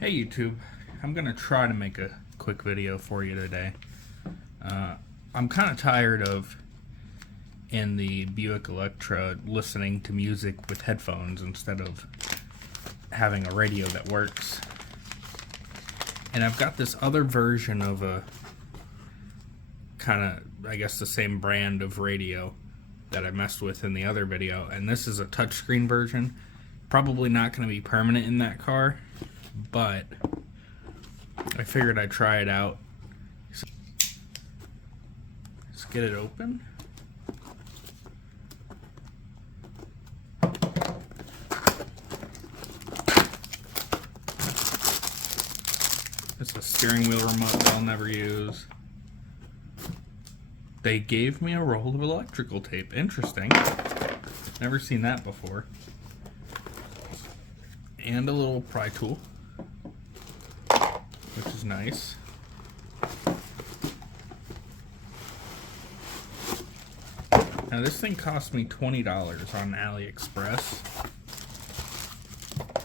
Hey YouTube, I'm gonna try to make a quick video for you today. I'm kind of tired of, in the Buick Electra, listening to music with headphones instead of having a radio that works. And I've got this other version of a kind of, I guess, the same brand of radio that I messed with in the other video, and this is a touchscreen version. Probably not going to be permanent in that car, but I figured I'd try it out. So let's get it open. It's a steering wheel remote that I'll never use. They gave me a roll of electrical tape. Interesting. Never seen that before. And a little pry tool, which is nice. Now this thing cost me $20 on AliExpress,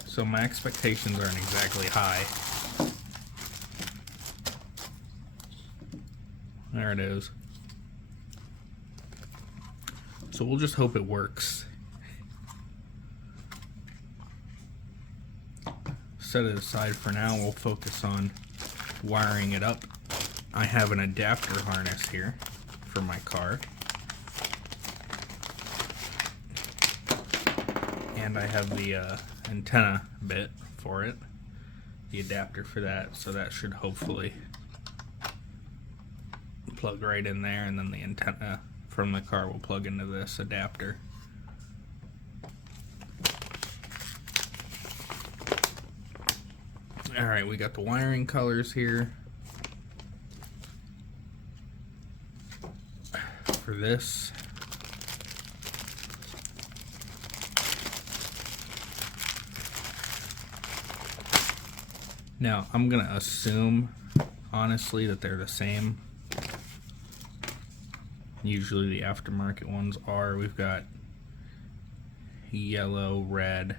so my expectations aren't exactly high. There it is. So we'll just hope it works. Set it aside for now. We'll focus on wiring it up. I have an adapter harness here for my car, and I have the antenna bit for it, the adapter for that, so that should hopefully plug right in there, and then the antenna from the car will plug into this adapter. Alright, we got the wiring colors here for this. Now, I'm going to assume, honestly, that they're the same. Usually the aftermarket ones are. We've got yellow, red,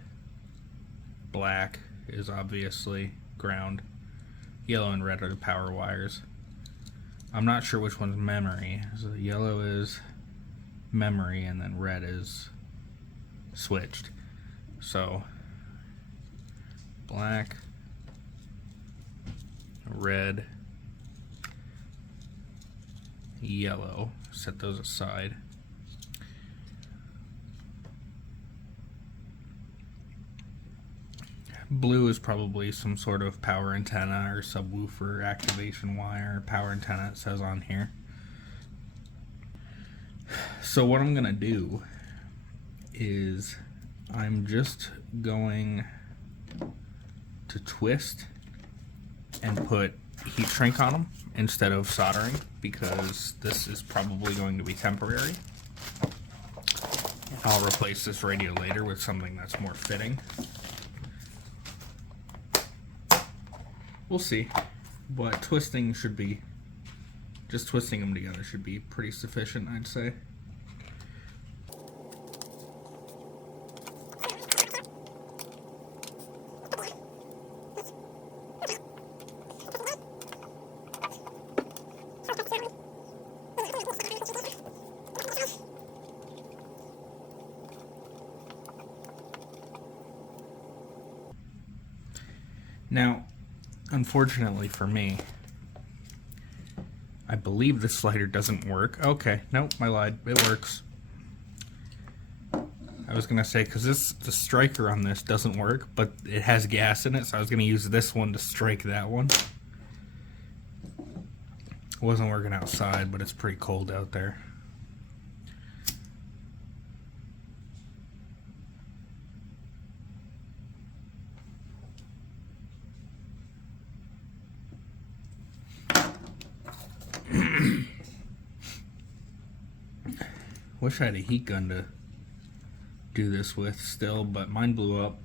black is obviously ground. Yellow and red are the power wires. I'm not sure which one's memory. So yellow is memory and then red is switched. So black, red, yellow. Set those aside. Blue is probably some sort of power antenna or subwoofer activation wire. Power antenna, it says on here. So what I'm gonna do is I'm just going to twist and put heat shrink on them instead of soldering, because this is probably going to be temporary. I'll replace this radio later with something that's more fitting. We'll see, but twisting should be, just twisting them together should be pretty sufficient, I'd say. Now, unfortunately for me, I believe the slider doesn't work. Okay, nope, I lied. It works. I was gonna say, because the striker on this doesn't work, but it has gas in it, so I was gonna use this one to strike that one. It wasn't working outside, but it's pretty cold out there. Wish I had a heat gun to do this with still, but mine blew up.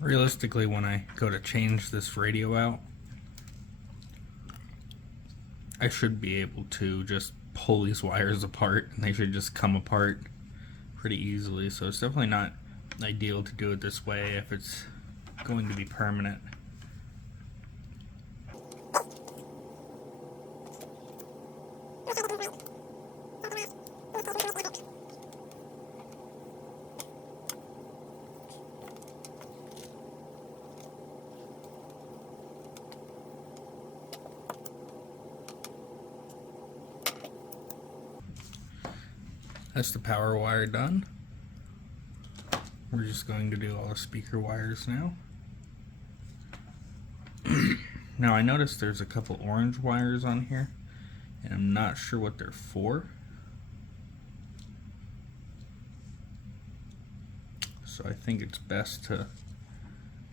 Realistically, when I go to change this radio out, I should be able to just pull these wires apart and they should just come apart pretty easily. So it's definitely not ideal to do it this way if it's going to be permanent. That's the power wire done. We're just going to do all the speaker wires now. Now I noticed there's a couple orange wires on here, and I'm not sure what they're for. So I think it's best to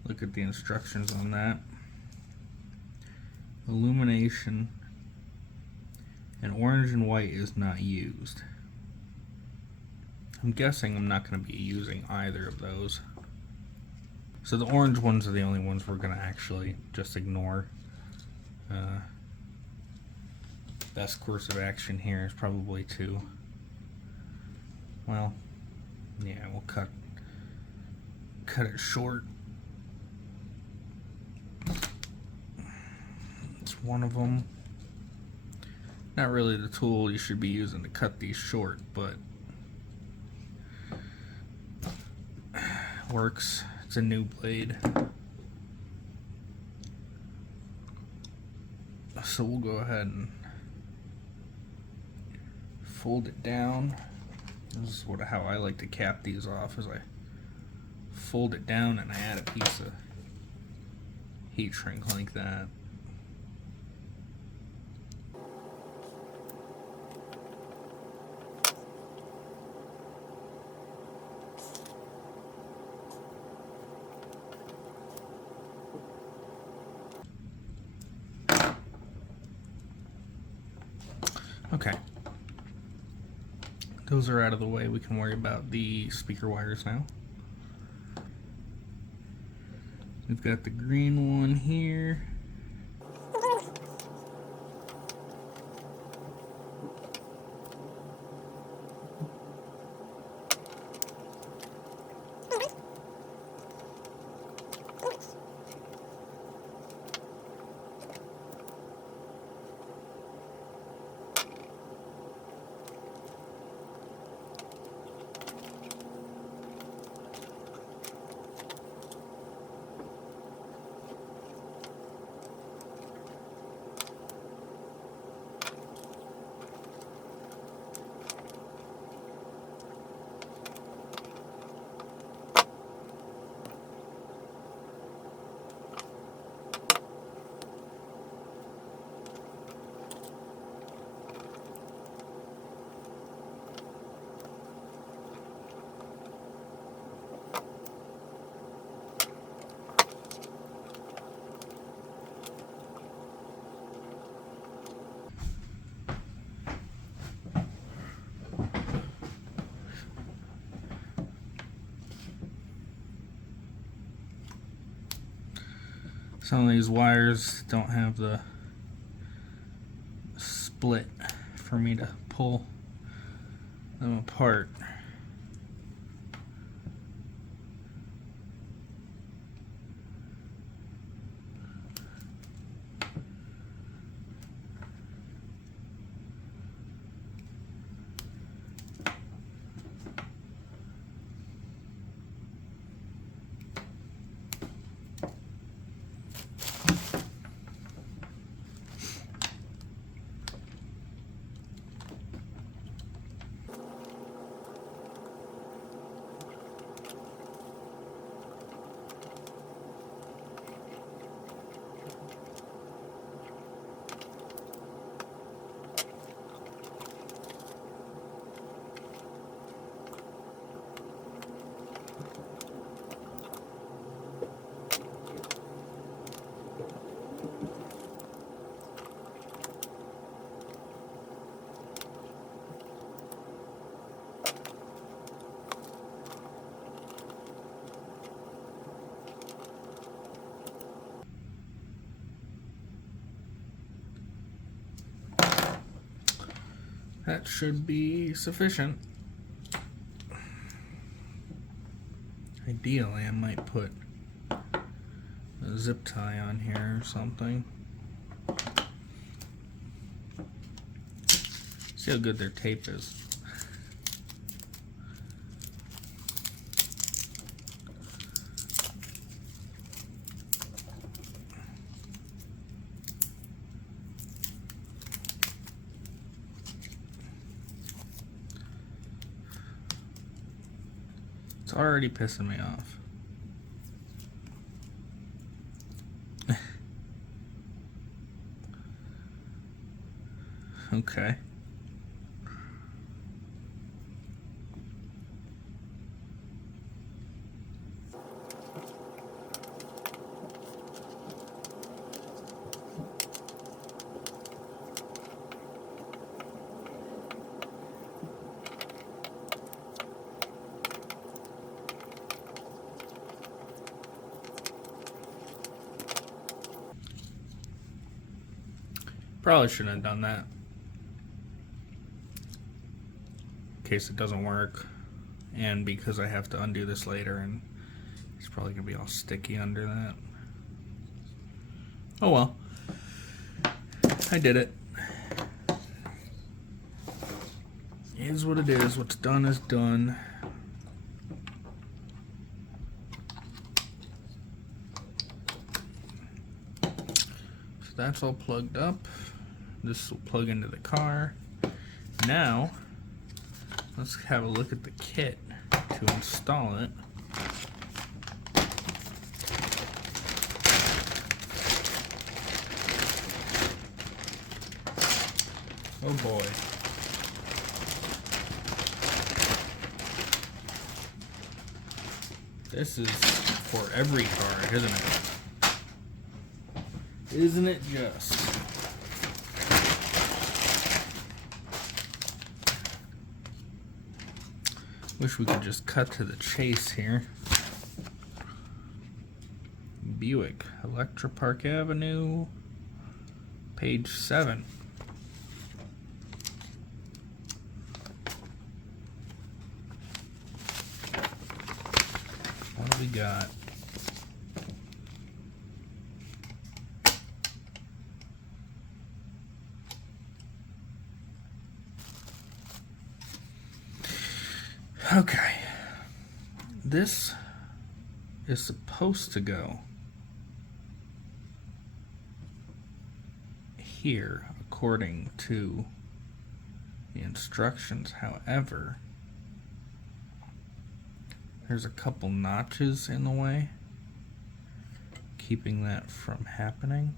look at the instructions on that. Illumination, and orange and white is not used. I'm guessing I'm not going to be using either of those. So the orange ones are the only ones we're going to actually just ignore. Best course of action here is probably to, well, yeah, we'll cut it short. It's one of them. Not really the tool you should be using to cut these short, but works. It's a new blade. So we'll go ahead and fold it down. This is how I like to cap these off, is I fold it down and I add a piece of heat shrink like that. Okay, those are out of the way. We can worry about the speaker wires now. We've got the green one here. Some of these wires don't have the split for me to pull them apart. That should be sufficient. Ideally, I might put a zip tie on here or something. See how good their tape is. It's already pissing me off. Okay. Probably shouldn't have done that. In case it doesn't work. And because I have to undo this later and it's probably going to be all sticky under that. Oh well. I did it. It is what it is. What's done is done. So that's all plugged up. This will plug into the car. Now, let's have a look at the kit to install it. Oh boy. This is for every car, isn't it? Isn't it just? Wish we could just cut to the chase here. Buick, Electra Park Avenue, page 7. What do we got? Okay, this is supposed to go here according to the instructions. However, there's a couple notches in the way, keeping that from happening.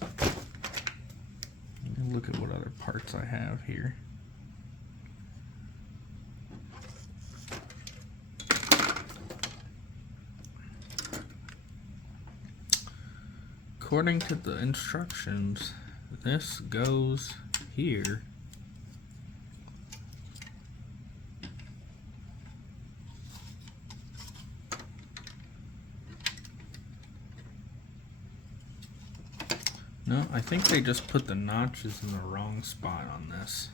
Let me look at what other parts I have here. According to the instructions, this goes here. No, I think they just put the notches in the wrong spot on this.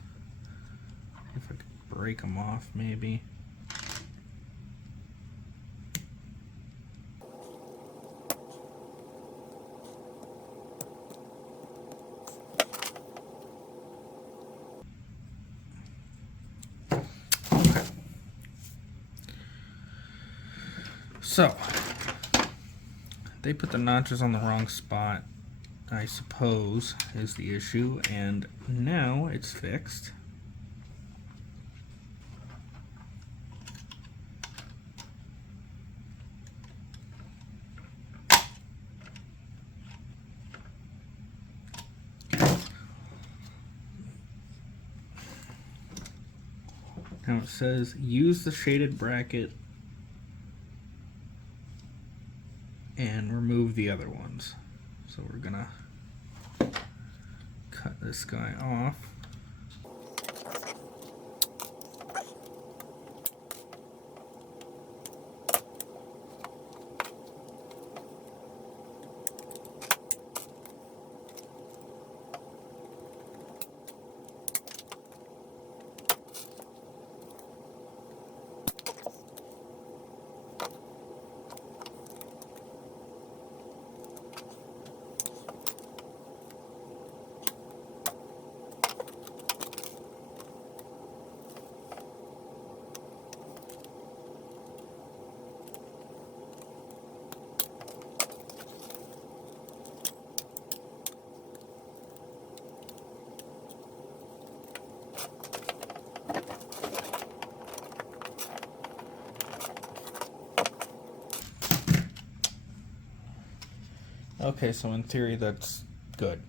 If I could break them off, maybe. So, they put the notches on the wrong spot, I suppose, is the issue, and now it's fixed. Now it says, use the shaded bracket and remove the other ones. So we're gonna cut this guy off. Okay, so in theory that's good.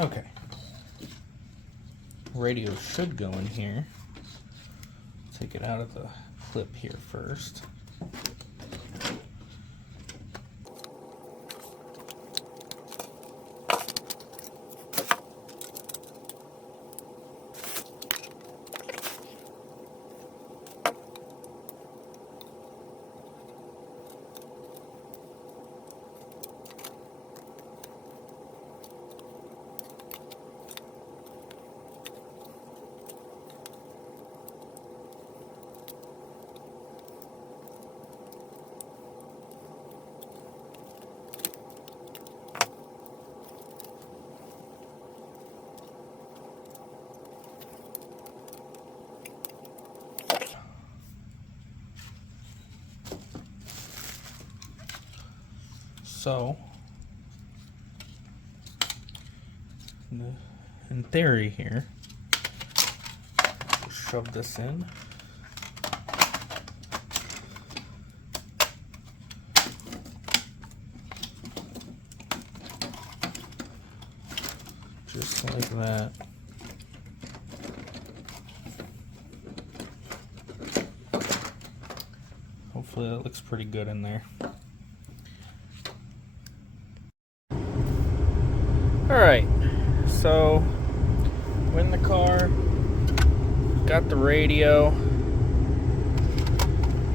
Okay. Radio should go in here. Take it out of the clip here first. So, in theory here, shove this in. Just like that. Hopefully that looks pretty good in there. Alright, so we're in the car, got the radio.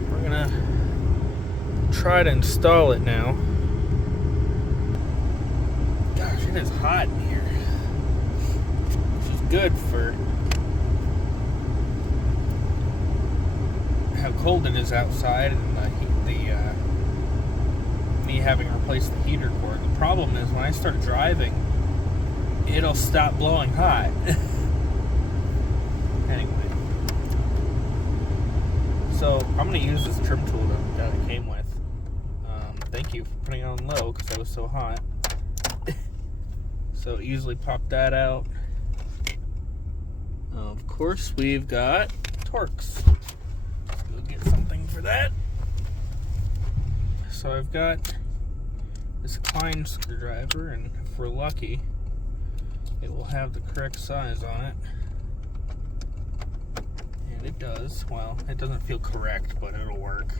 We're gonna try to install it now. Gosh, it is hot in here. Which is good for how cold it is outside and me having replaced the heater cord. The problem is when I start driving, it'll stop blowing hot. Anyway, so I'm going to use this trim tool that it came with. Thank you for putting it on low because I was so hot. So easily pop that out. Of course, we've got Torx. Let's go get something for that. So I've got this Klein screwdriver, and if we're lucky, it will have the correct size on it. And it does. Well, it doesn't feel correct, but it'll work.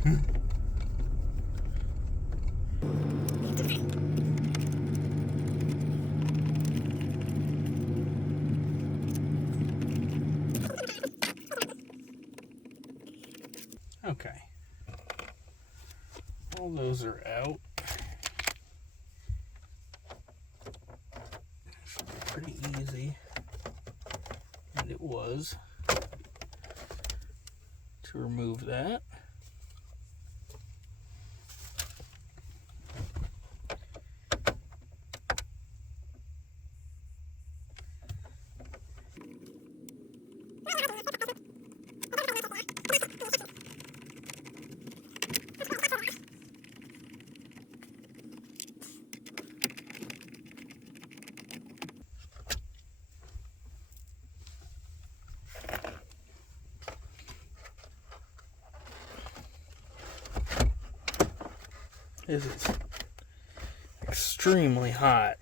Okay. All those are out. Should be pretty easy. And it was to remove that. This is extremely hot.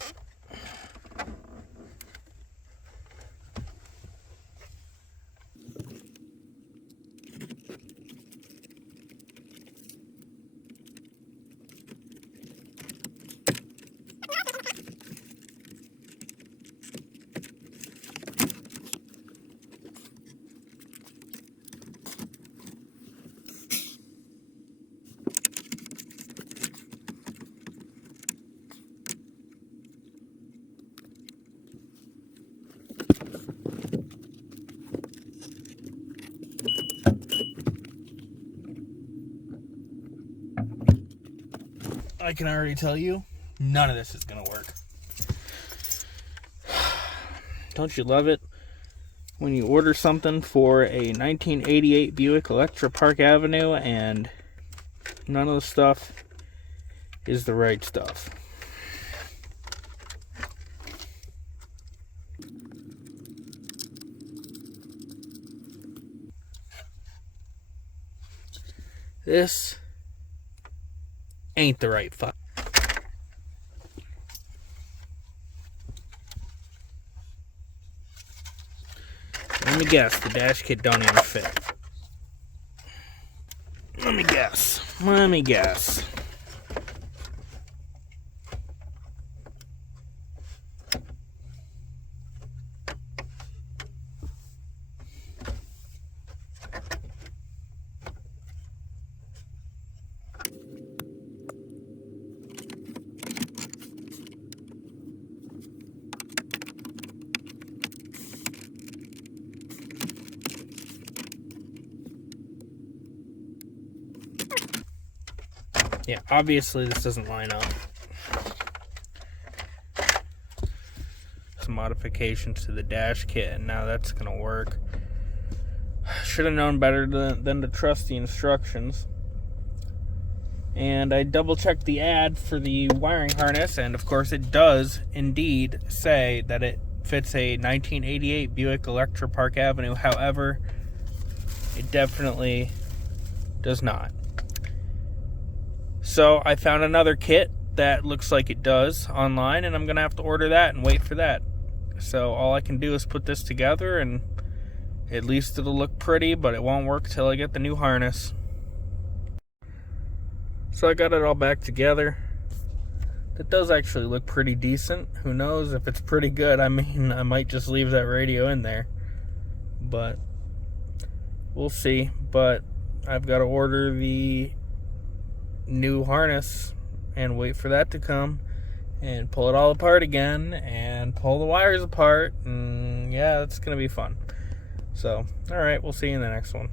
I can already tell you, none of this is gonna work. Don't you love it when you order something for a 1988 Buick Electra Park Avenue and none of the stuff is the right stuff? This ain't the right fuck. Let me guess, the dash kit don't even fit. Let me guess. Yeah, obviously this doesn't line up. Some modifications to the dash kit, and now that's gonna work. Should have known better than to trust the instructions. And I double checked the ad for the wiring harness, and of course it does indeed say that it fits a 1988 Buick Electra Park Avenue. However, it definitely does not. So I found another kit that looks like it does online, and I'm gonna have to order that and wait for that. So all I can do is put this together, and at least it'll look pretty, but it won't work till I get the new harness. So I got it all back together. That does actually look pretty decent. Who knows if it's pretty good? I mean, I might just leave that radio in there, but we'll see. But I've got to order the new harness and wait for that to come and pull it all apart again and pull the wires apart, and yeah, it's gonna be fun. So alright, we'll see you in the next one.